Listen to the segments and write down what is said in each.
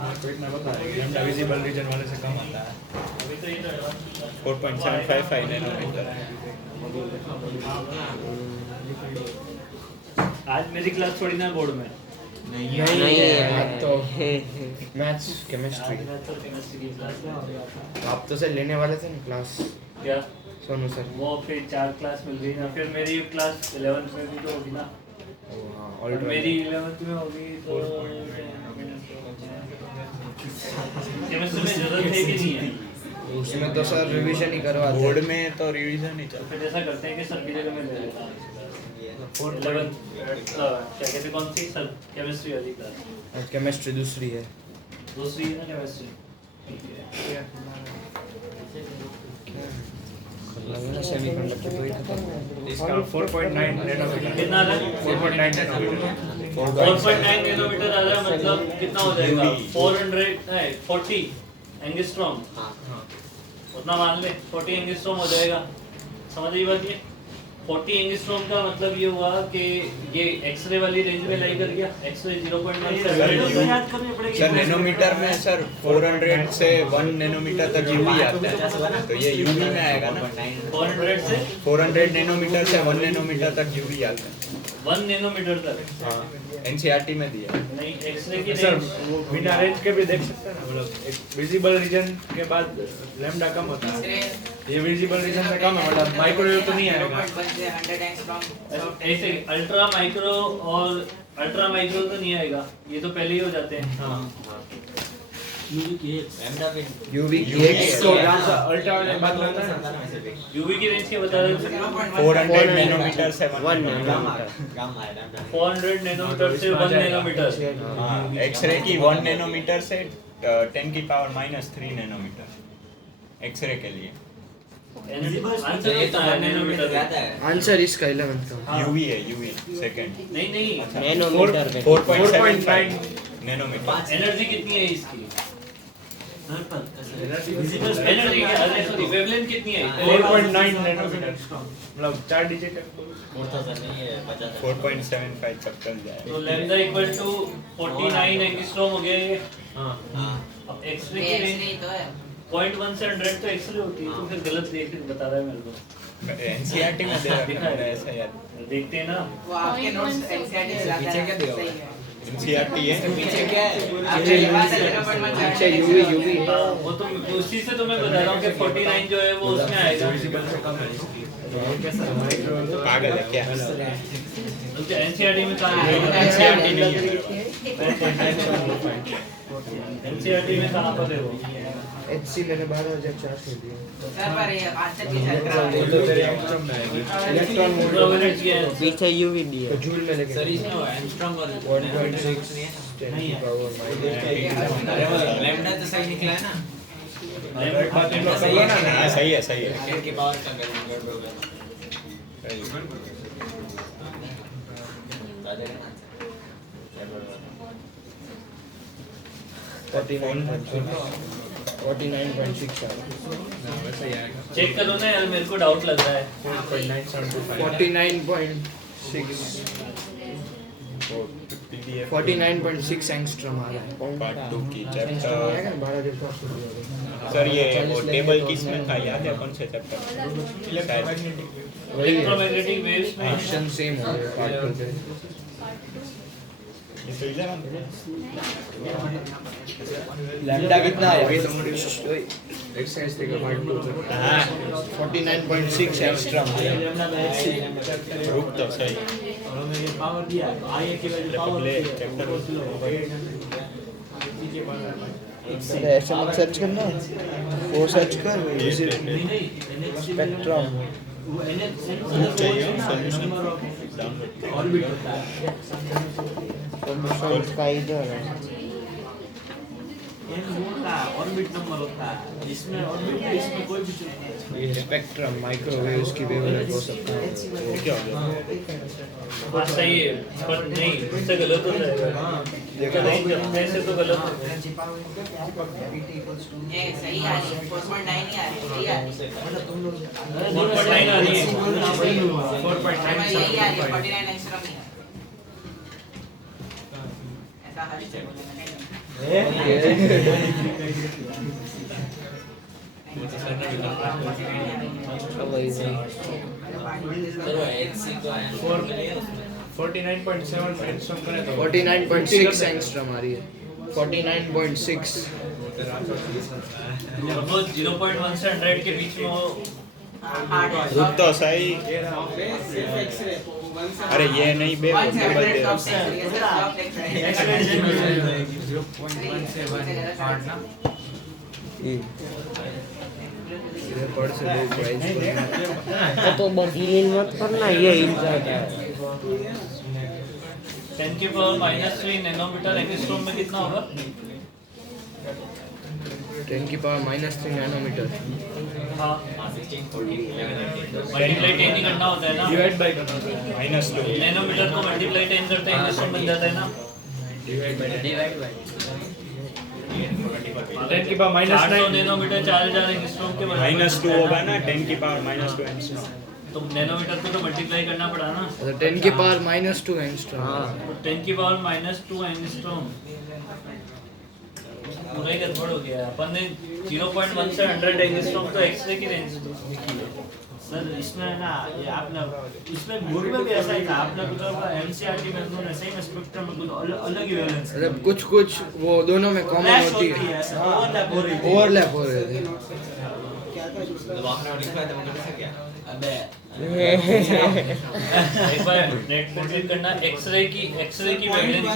तो इतना पता है लैम्डा विजिबल रीजन वाले से कम आता है 4.755 नैनोमीटर। आज मेरी क्लास थोड़ी ना बोर्ड में नहीं है तो मैथ्स केमिस्ट्री आप तो सर लेने वाले थे ना क्लास क्या सोनू सर वो फिर 4 क्लास मिल गई ना, फिर मेरी क्लास 11th में भी तो होगी ना, और मेरी 11th में होगी तो केमिस्ट्री में जरूरत है कि नहीं है? उसमें तो सर रिवीजन ही करवाते हैं। बोर्ड में तो रिवीजन ही तो चलता फिर ऐसा करते हैं कि सर की जगह मैं ले लेता हूँ 11th क्या कहते कौन सी सर केमिस्ट्री वाली क्लास आज केमिस्ट्री दूसरी है दूसरी है ना केमिस्ट्री, ठीक है। सेमीकंडक्टर तो ही खत्म है। इसका 4.9 नैनोमीटर कितना आ रहा है? 4.9 नैनोमीटर 4.9 नैनोमीटर आ रहा है, मतलब कितना हो जाएगा? 40 एंगस्ट्रॉम, उतना मान ले 40 एंगस्ट्रॉम हो जाएगा। समझ रही बात? ये 40 एंगस्ट्रॉम का मतलब ये हुआ कि ये एक्सरे वाली रेंज में लाई कर गया। एक्सरे 0.1 सर नैनोमीटर में सर 400 से 1 नैनोमीटर तक यूवी आता है, तो ये यूवी में आएगा ना। 400 नैनोमीटर से 1 नैनोमीटर तक यूवी आता है। 1 नैनोमीटर तक? हाँ, एनसीईआरटी में दिया नहीं, एक्सरे की सर। रेंज वो बिना रेंज के भी देख सकते हैं ना, मतलब एक विजिबल रीजन के बाद लैम्डा कम होता है, ये विजिबल रीजन से कम है, मतलब माइक्रोवेव तो नहीं आएगा। ऐसे अल्ट्रा माइक्रो और अल्ट्रा माइक्रो तो नहीं आएगा, ये तो पहले ही हो जाते हैं। हाँ यूवी तो जहाँ से अल्ट्रा वाले बात करता है ना, यूवी की रेंज क्या बता रहे थे? 400 नैनोमीटर से 1 नैनोमीटर 400 नैनोमीटर से 1 नैनोमीटर। हाँ, एक्सरे की 1 नैनोमीटर से 10 की पावर -3 नैनोमीटर एक्सरे के लिए। आंसर कितना है नैनोमीटर का? आंसर इसका 11th का यूवी है, यूवी सेकंड नहीं नैनोमीटर 4.75 नैनोमीटर। एनर्जी कितनी है इसकी? एनर्जी क्या? अरे सॉरी, वेवलेंथ कितनी है? 4.9 नैनोमीटर, मतलब 4 डिजिट है। 4.75 तक चल जाए। तो लैम्डा इक्वल टू 49 एंगस्ट्रॉम हो गया ये। हाँ अब एक्सरे की रेंज 0.1 से 100 तो एक्सरे होती है, तो फिर गलत देख बता रहा है मेरे को। एनसीईआरटी में दे रखा है ऐसा यार। देखते हैं ना, वो आपके नोट्स एनसीईआरटी से लाता है। सही है। एनसीईआरटी है पीछे क्या है पीछे यूवी वो तो उसी से तो मैं बता रहा हूँ कि 49 जो है वो उसमें आएगा। पागल है क्या? एनसीईआरटी में कहाँ है? एनसीईआरटी नहीं है। एनसीईआरटी में कहाँ पर है वो? एचसी मैंने 12,400 दिए सर पर ये आंसर पीछे इलेक्ट्रॉन प्रोबेबिलिटी क्या है? पीछे यूवी दिए तो जूल में लेके सर इसमें वो एंगस्ट्रॉम और 1.6 10 की पावर लैम्डा तो सही निकला है ना? एक बात इन लोग सही है ना? हाँ, सही है सही है। 10 की पावर का गड़बड़ हो गया। दादा का आंसर 49.6 चेक करो ना यार, मेरे को डाउट लग रहा है। 49.6 एंगस्ट्रॉम आ रहा है पार्ट 2 की एंगस्ट्रॉम आएगा चैप्टर। ना 12,400 दिया सर ये वो टेबल किस में था याद है? कौन से चैप्टर? वही है इलेक्ट्रोमैग्नेटिक वेव्स में क्वेश्चन सेम हो गया पार्ट 2 के ये तो 11 लैम्डा कितना है वही तो एक्सरसाइज देगा पार्ट 2 हाँ 49.6 एंगस्ट्रॉम रुक तो सही। पावर दिया आई की वैल्यू पावर चैप्टर ऐसे मत सर्च करना वो सर्च कर स्पेक्ट्रम चाहिए सॉल्यूशन डाउनलोड ऑर्बिट होता है। सॉल्यूशन का इधर है ये होता है ऑर्बिट नंबर होता है, इसमें ऑर्बिट है, इसमें कोई भी चीज नहीं। ये स्पेक्ट्रम माइक्रोवेव्स की वेवलेंथ हो सकता है क्या हो गया? बात सही है पर नहीं, इससे गलत हो जाएगा। नहीं ऐसे तो गलत हो जाएगा। ये सही आ रही है 4.9 ही आ रही है, सही आ रही है। 4.9 आ रही है। 4.9 यही आ रही है 49 एंगस्ट्रॉम ही है। ऐसा हर चीज बोलेगा नहीं। चलो एक्सी को एंस्ट्रॉम के लिए 49.7 एंगस्ट्रॉम करे तो 49.6 एंगस्ट्रॉम आ रही है 49.6 वो 0.1 से 100 के बीच में वो हार्ड है रुक तो सही सिर्फ एक्सरे अरे ये नहीं बे वो 1 नंबर दे टॉप इधर पढ़ से लोग प्राइस तो बदलीन मत करना ये इंसाइट है 10 की पावर -3 नैनोमीटर एंगस्ट्रॉम में कितना होगा 10 की पावर -3 नैनोमीटर हाँ मल्टीप्लाई 10 ही करना होता है ना डिवाइड बाय करना होता है -2 नैनोमीटर को मल्टीप्लाई 10 करते हैं एंगस्ट्रॉम बन जाता है ना डिवाइड बाय 10 की पावर 400 -9 नैनोमीटर 4000 एंगस्ट्रॉम के बराबर -2 होगा ना 10 की पावर -2 एंगस्ट्रॉम तो नैनोमीटर को तो मल्टीप्लाई करना पड़ा ना तो 10 की पावर -2 एंगस्ट्रॉम तो 10 की पावर -2 एंगस्ट्रॉम पूरा ही गड़बड़ हो गया अपन ने 0.1 से 100 एंगस्ट्रॉम तो एक्सरे की रेंज लिखी है सर इसमें ना ये आपने इसमें बोर्ड में भी ऐसा ही था आपने मतलब एनसीईआरटी में तो ऐसे ही में स्पेक्ट्रम में कुछ अलग ही वैलेंस मतलब कुछ कुछ वो दोनों में कॉमन फ्लैश होती होती है है ऐसा ओवरलैप हो रही थी ओवरलैप हो रहे थे तो आपने लिखा था मुझे कैसे क्या अबे एक बार नेट पे क्लिक करना एक्सरे की वेवलेंथ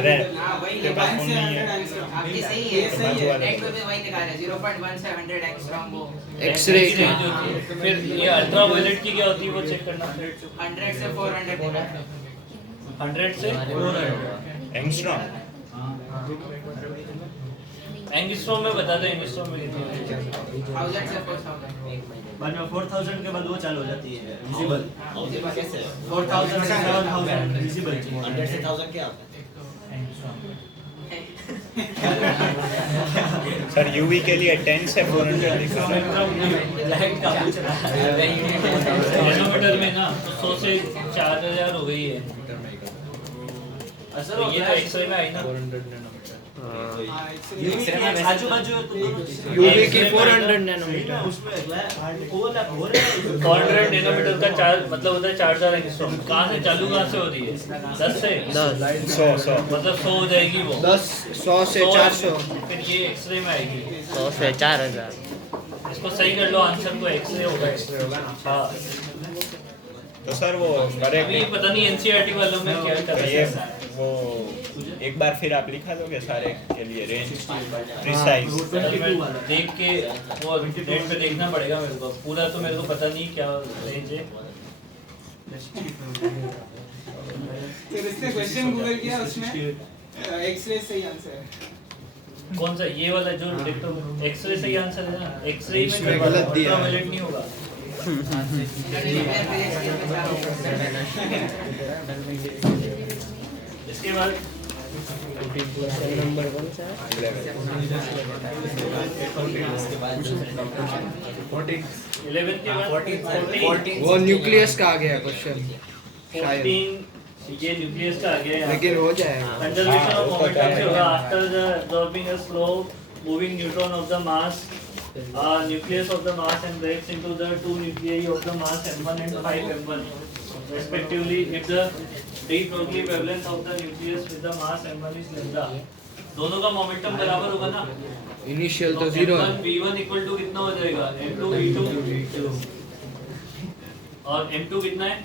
अरे हां वही तेरे पास फोन नहीं है आपकी सही है बाजू वाले नेट पे भी वही दिखा रहा है 0.1 से 100 एंगस्ट्रॉम वो एक्सरे की रेंज होती है फिर ये अल्ट्रावायलेट की क्या होती है वो चेक करना 100 से 400 दिखा है 100 से एंगस्ट्रॉम एंगस्ट्रॉम में बता दो एंगस्ट्रॉम में कितनी है 1000 से 4000 बाद में 4000 के बाद वो चालू हो जाती है विजिबल विजिबल कैसे 4000 से 7000 विजिबल 100 से 1000 क्या होता सर यूवी के लिए 10 से 400 लिखा है लाइट का कुछ नैनोमीटर में ना तो 100 से 4000 हो गई है असर तो हो ये गया तो एक्सरे में आई ना 400 नैनोमीटर आजू बाजू यूवी की 400 नैनोमीटर उसमें ओवरलैप हो रहा है 400 नैनोमीटर का चार्ज मतलब होता है 4000 एंगस्ट्रॉम कहां से चालू कहां से हो रही है 10 से 100 मतलब 100 हो जाएगी वो 10 100 से 400 फिर ये एक्सरे में आएगी 100 से 4000 इसको सही कर लो आंसर तो एक्सरे होगा एक्सरे होगा ना हाँ तो सर वो अभी करेक्ट पता नहीं एनसीईआरटी वालों में क्या कर तो रहे ये हैं वो एक बार फिर आप लिखा दोगे सारे के लिए रेंज प्रिसाइज देख के वो नेट पे देखना पड़ेगा मेरे को पूरा तो मेरे को पता नहीं क्या रेंज है फिर इसने क्वेश्चन गूगल किया उसमें एक्सरे सही आंसर है कौन सा ये वाला जो देखो एक्सरे सही आंसर है ना एक्सरे में इसमें गलत दिया है। अल्ट्रावायलेट नहीं होगा इसके बाद नंबर कौन सा है 11 के बाद 14 वो न्यूक्लियस का आ गया क्वेश्चन शायद 14 ये न्यूक्लियस का आ गया यहाँ लेकिन हो जाएगा कंजर्वेशन ऑफ मोमेंटम से होगा after the absorbing a slow moving neutron of the mass nucleus of the mass and breaks into the two nuclei of the mass m1 and 5m1 respectively if the de Broglie wavelength of the nucleus with the mass m1 is lambda दोनों का momentum बराबर होगा ना initial तो 0 है m1 v1 equal to कितना हो जाएगा m2 v2 और m2 कितना है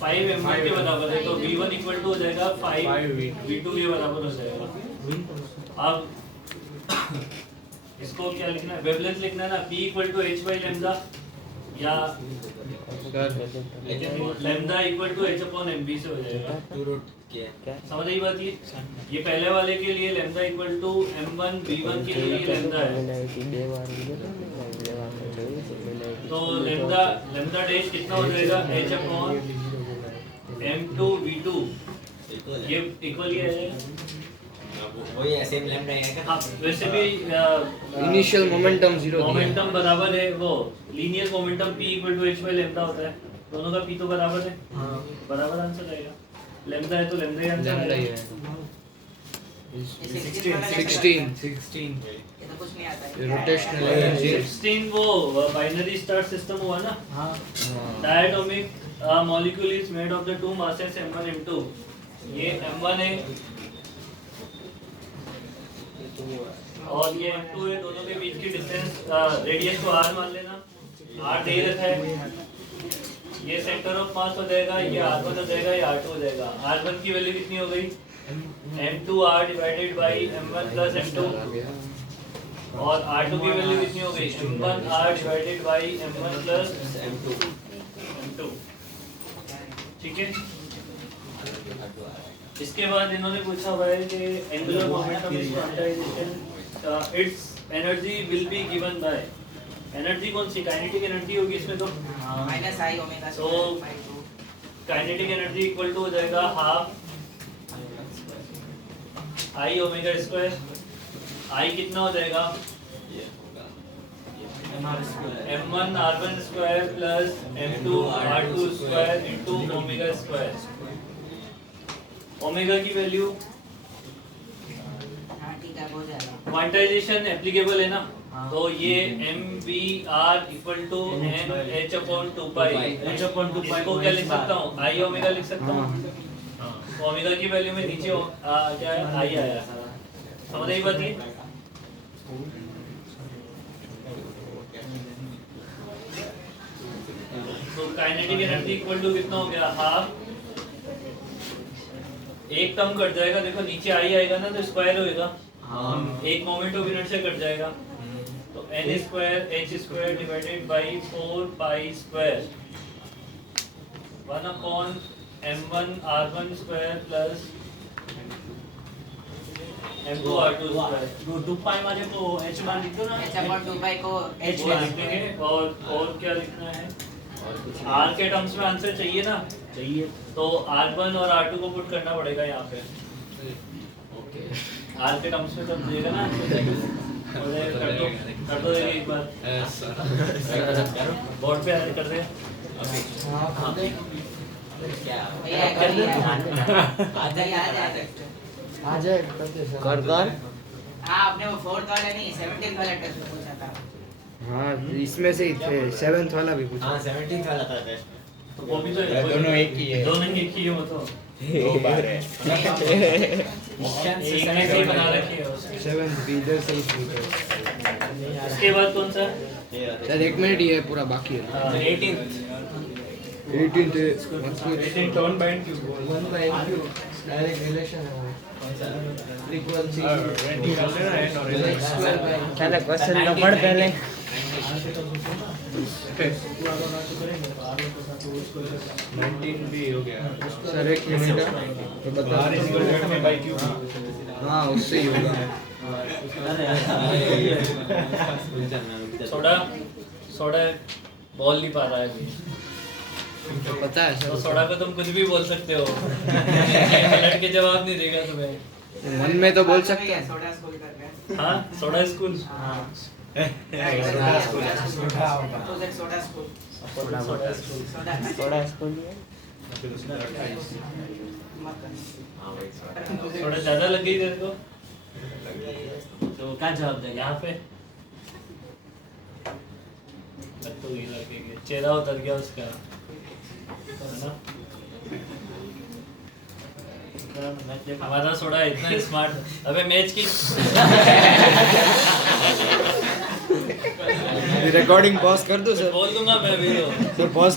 5 m1 के बराबर है तो v1 इक्वल टू हो जाएगा 5 v2 के बराबर हो जाएगा अब इसको क्या लिखना है वेवलेंथ लिखना है ना p equal to h by lambda या lambda equal to h upon mv से हो जाएगा 2 रूट क्या समझ आई बात ये पहले वाले के लिए lambda equal to m1 v1 के लिए लैम्डा है तो लैम्डा डैश कितना हो जाएगा h अपॉन m2 v2 ये इक्वल ही है वही है सेम लैम्डा है हाँ वैसे भी इनिशियल मोमेंटम 0 दिया मोमेंटम बराबर है वो linear momentum p equal to h by lambda होता है दोनों का p तो बराबर है बराबर आंसर आएगा लेमदा है तो लेमदा ही आंसर लैम्डा ही है। है 16 16 ये तो कुछ नहीं आता ये है रोटेशनल एनर्जी 16 वो बाइनरी स्टार सिस्टम हुआ ना। हाँ diatomic molecule is made of the two masses m1 m2। ये m1 है और ये m2 है, दोनों के बीच की डिस्टेंस रेडियस को r मान लेना, r दे रखा है। ये सेंटर ऑफ मास हो जाएगा, ये r1 हो जाएगा, ये r2 हो जाएगा। r1 की वैल्यू कितनी हो गई m2r divided by m1 plus m2 और r2 की वैल्यू कितनी हो गई m1r divided by m1 plus m2। ठीक है, इसके बाद इन्होंने पूछा हुआ है कि angular momentum is quantization it's energy will be given by, energy कौन सी काइनेटिक एनर्जी होगी इसमें तो माइनस आई ओमेगा तो काइनेटिक एनर्जी इक्वल टू हो जाएगा हाफ आई ओमेगा स्क्वायर। आई कितना हो जाएगा m1 r1 square plus m2 r2 square into omega square. Omega की वैल्यू हाँ ठीक है हो जाएगा क्वांटाइजेशन एप्लीकेबल है ना, तो ये mvr equal to n h upon 2 pi. इसको क्या लिख सकता हूँ आई ओमेगा लिख सकता हूँ। ओमेगा की वैल्यू में नीचे क्या है आई आया, समझ आई बात ये। तो काइनेटिक एनर्जी इक्वल टू कितना हो गया हाफ, एक टर्म कट जाएगा, देखो नीचे आई आएगा ना तो स्क्वायर होएगा, एक मोमेंट ऑफ इनर्शिया कट जाएगा, तो n square h square divided by 4 pi square 1 upon m1 r1 square plus m2 r2 square. 2 पाई वाले को h मान लिख दो ना। h अपॉन 2 पाई को h वो लिख देंगे और क्या लिखना है r के टर्म्स में आंसर चाहिए ना, चाहिए तो r1 और r2 को पुट करना पड़ेगा यहाँ पे। r के टर्म्स में तब देगा ना कर दो एक बार बोर्ड पे ऐड कर दे। भैया कर दे आ जाए कर कर हाँ आपने वो 4th वाला नहीं 17th वाला टेस्ट में पूछा था। हाँ इसमें से ही थे 7th वाला भी पूछा। हाँ 17 वाला था टेस्ट। तो वो भी तो दोनों एक ही है, दोनों एक ही है वो तो 2 बार है। एक में से ही बना रखी है उसकी। 7th भी इधर से ही पूछा। इसके बाद कौन सा शायद 1 मिनट ही है पूरा बाकी है। 18th 18th 18th turn by cube 1 by q direct relation है फ्रीक्वेंसी चलो क्वेश्चन तो पढ़ पहले। सर एक मिनट तो बता। हाँ उससे ही होगा। सोडा बोल नहीं पा रहा है अभी। तो पता है तो सर। सोडा को तुम कुछ भी बोल सकते हो लड़ के जवाब नहीं देगा तुम्हें। मन में तो बोल सकते हैं। सोडा स्कूल कर रहे हैं हाँ सोडा स्कूल सोडा स्कूल थोड़ा स्कूल थोड़ा ज्यादा लग गई तेरे को तो क्या जवाब देगा यहाँ पे तो ये लड़के के चेहरा उतर गया उसका है ना। हमारा सोडा इतना स्मार्ट। अबे मैच की रिकॉर्डिंग पॉज कर दो सर। बोल दूंगा मैं भी तो। Sir pause